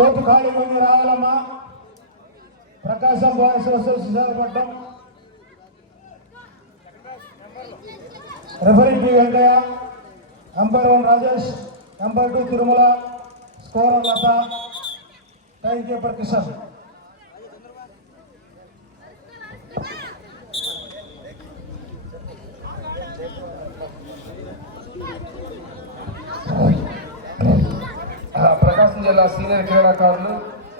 Court ఖాళీ ముందు రావాలమ్మా. Prakasam boys versus Visakhapatnam. Referee T Venkaiah, number 1 Rajesh, number 2 Tirumala, scorer Latha, time keeper Kishan. Prakasam జిల్లా సీనియర్ క్రీడాకారులు,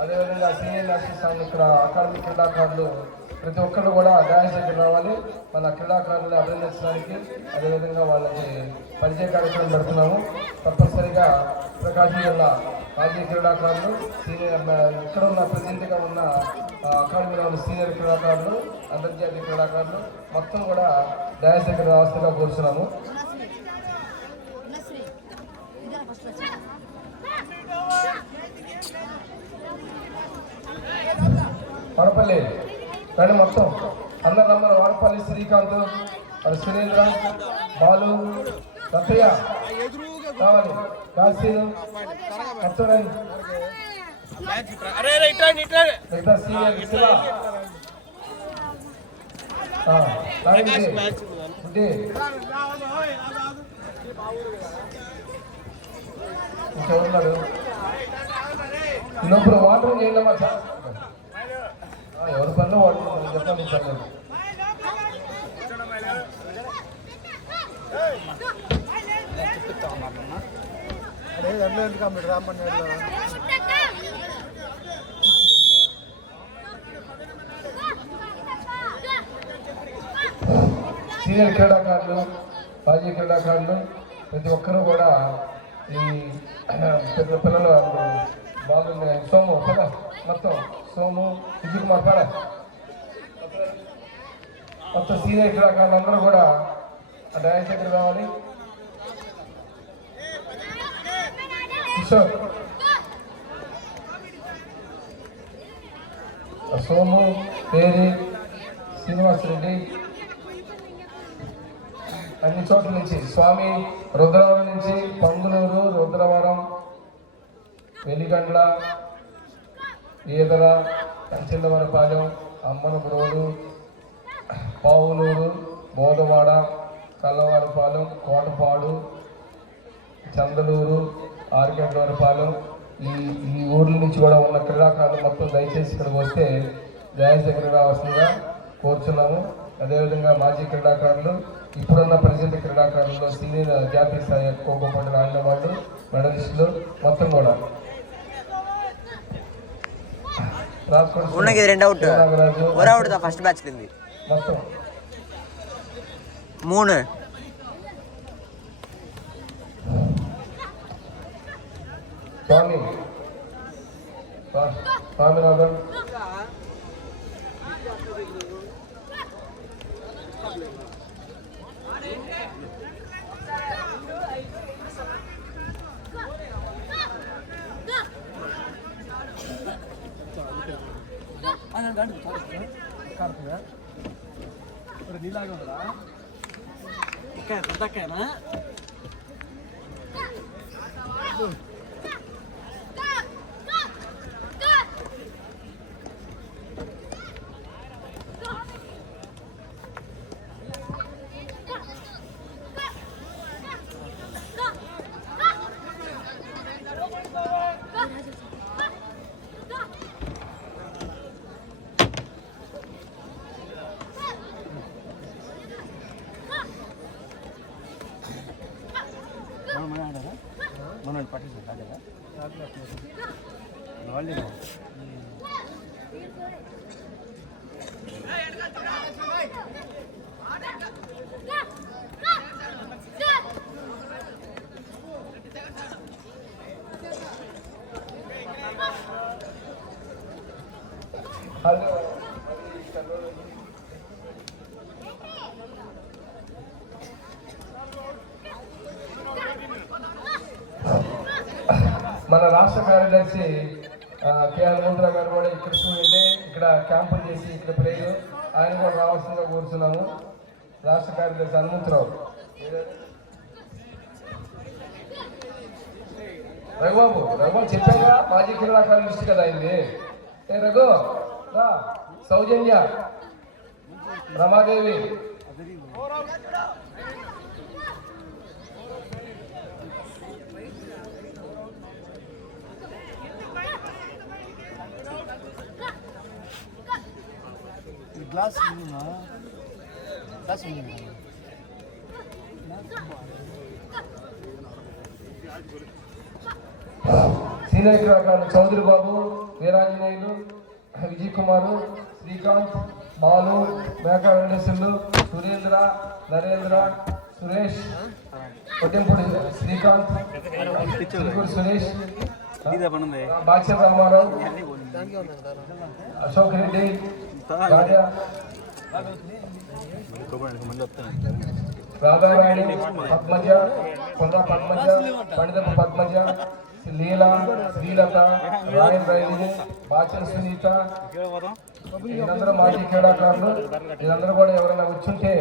అదేవిధంగా సీనియర్ నేషనల్ స్థాయి ఇక్కడ అకాడమిక్ క్రీడాకారులు ప్రతి ఒక్కరు కూడా డాన్స్ దగ్గర రావాలి. మన క్రీడాకారులను అభినందించడానికి, అదేవిధంగా వాళ్ళకి పరిచయ కార్యక్రమం పెడుతున్నాము. తప్పనిసరిగా ప్రకాశం జిల్లా మాజీ క్రీడాకారులు, సీనియర్ ఇక్కడ ఉన్న ప్రజెంట్గా ఉన్న అకాడమీలో ఉన్న సీనియర్ క్రీడాకారులు, అంతర్జాతీయ క్రీడాకారులు మొత్తం కూడా డాన్స్ దగ్గర రావాల్సిందిగా కోరుతున్నాము. వడపల్లి కానీ మొత్తం అందరు నమ్మరు. వాడపల్లి శ్రీకాంత్, సురేంద్ర, బాలు, రత్తయ్య కావాలి, కాశీలు, అచ్చోడని ఇంకెవరున్నారు లోపల వాటర్ చేయండమ్మా. ఎవరి పనులు వాడు చెప్పండి. సీనియర్ క్రీడాకారులు, మాజీ క్రీడాకారులు ప్రతి ఒక్కరూ కూడా ఈ పిల్లలు బాగుంది. సోము పద మొత్తం, సోము, విజయ్ కుమార్ పద మొత్తం సీనియర్ క్రీడాకారులు అందరూ కూడా ఆ డ్యాన్స్ దగ్గర రావాలి. కిషోర్, సోము, పేరి, శ్రీనివాసరెడ్డి అన్ని చోట్ల నుంచి, స్వామి రుద్రవరం నుంచి, పంగులూరు, రుద్రవరం, వెలిగండ్ల, ఈదర, కంచెల్లవరపాలెం, అమ్మనపురోలు, పావులూరు, బోధవాడ, కల్లవారపాలెం, కోటపాడు, చందలూరు, ఆరుగంటవరపాలెం ఈ ఊర్ల నుంచి కూడా ఉన్న క్రీడాకారులు మొత్తం దయచేసి ఇక్కడికి వస్తే డ్యాన్స్ దగ్గర రావాల్సిందిగా కోరుచున్నాము. అదేవిధంగా మాజీ క్రీడాకారులు, ఇప్పుడున్న ప్రజెంట్ క్రీడాకారుల్లో సీనియర్ జాతీయ స్థాయి ఖోఖో పోటీలు ఆడిన వాళ్ళు, మెడలిస్టులు మొత్తం కూడా ఫస్ట్ బ్యాచ్ మొత్తం 3 స్వామినాథన్, నీలాగా ఉందా పెద్దక్కనా మనం పట్టించాలి వాళ్ళే మన రాష్ట్ర కార్యదర్శి కేఎల్ హనుమంతరావు గారు కూడా ఇక్కడ ఉంటే ఇక్కడ క్యాంపులు చేసి ఇక్కడ ప్రేయర్ ఆయన కూడా రావాల్సిందిగా కోరుతున్నాము. రాష్ట్ర కార్యదర్శి హనుమంతరావు రఘుబాబు చెప్పాగా మాజీ క్రీడాకారుల లిస్ట్ కదా అయింది. ఏ రఘు రా, సౌజన్య, రమాదేవి, గ్లాస్ గ్లాస్ సీనియర్ క్రీడాకారులు చౌదరి బాబు, వీరాంజనేయులు, విజయ్ కుమారు, శ్రీకాంత్, బాలు, మేకా వెంకటేశ్వర్లు, సురేంద్ర, నరేంద్ర, సురేష్, కొట్టెంపూడి శ్రీకాంత్, చిలుకూరు సురేష్, బాక్య రామారావు, అశోక్ రెడ్డి, రాజా, రాధారాణి, పద్మజ, కొండ పద్మజ, పండితపు పద్మజ, లీల, శ్రీలత, రాయల్ రైలు, బాచన్ సునీత, వీళ్ళందరూ మాజీ క్రీడాకారులు. వీళ్ళందరూ కూడా ఎవరైనా వచ్చుంటే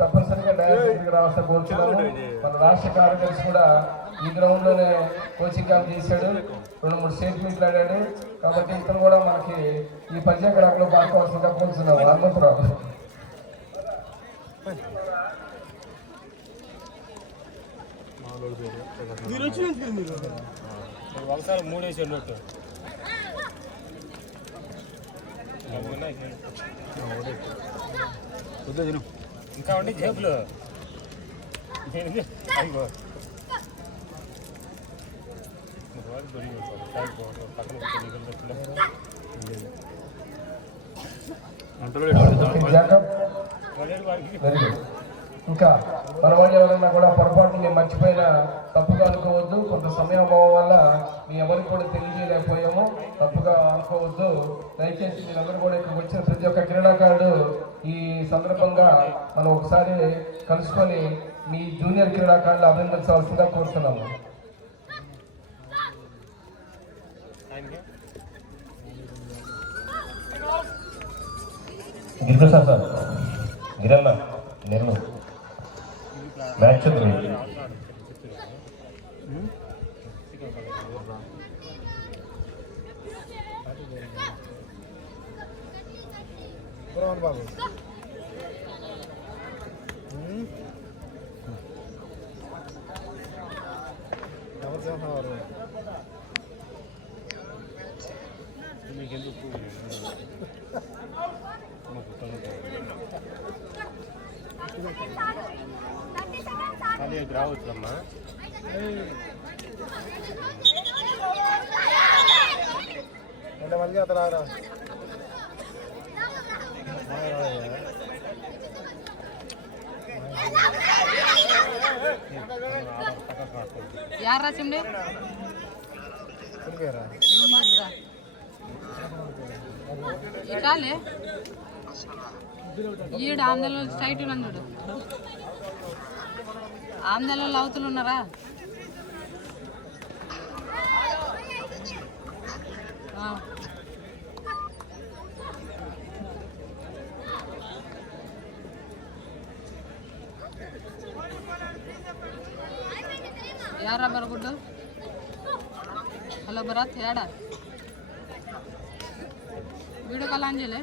తప్పనిసరిగా డైరెక్ట్ దగ్గరికి రావాల్సిన కోరుచున్నాము. మన రాష్ట్ర కార్యదర్శి కూడా ఈ గ్రౌండ్ లోనే కోచింగ్ క్యాంప్ చేశాడు, 2-3 స్టేట్ మీట్లు ఆడాడు. కాబట్టి ఇతను కూడా మనకి ఈ పద్యాగ్రామంలో పాల్గొవాల్సిందిగా కోరుచున్నాము. హనుమంతరావు ఒకసారి 3 వేసి నోటు ఇంకా ఉండి జేబులు ఇంకా మన వాళ్ళు ఎవరైనా కూడా పొరపాటు నేను మర్చిపోయినా తప్పుగా అనుకోవద్దు. కొంత సమయం అభావం వల్ల మీ ఎవరికి కూడా తెలియజేయలేకపోయాము, తప్పుగా అనుకోవద్దు. దయచేసి మీరందరూ కూడా ఇక్కడికి వచ్చిన ప్రతి ఒక్క క్రీడాకారుడు ఈ సందర్భంగా మనం ఒకసారి కలుసుకొని మీ జూనియర్ క్రీడాకారులు అభినందించవలసిందిగా కోరుతున్నాము. గిరిప్రసాద్ సార్, గిరన్న నిర్ణయం మ్యాచ్ బాబు ఎవరు మీకెందుకు రావచ్చమ్మా. మళ్ళీ అతను రా ಯಾರು ರಾಸಿಮ್ಲಿ ఇటాలే ఈడు ఆంధ్రలో స్ట్రైట్ ఉన్నాడు. ఆంధ్రలో అవతలు ఉన్నారా? ಯಾರ ಬರಗುಡ್ಡು? ಹಲೋ ಬರತ್ ಯಾಡ వీడియో కాల్ ఆన్ చేయలే?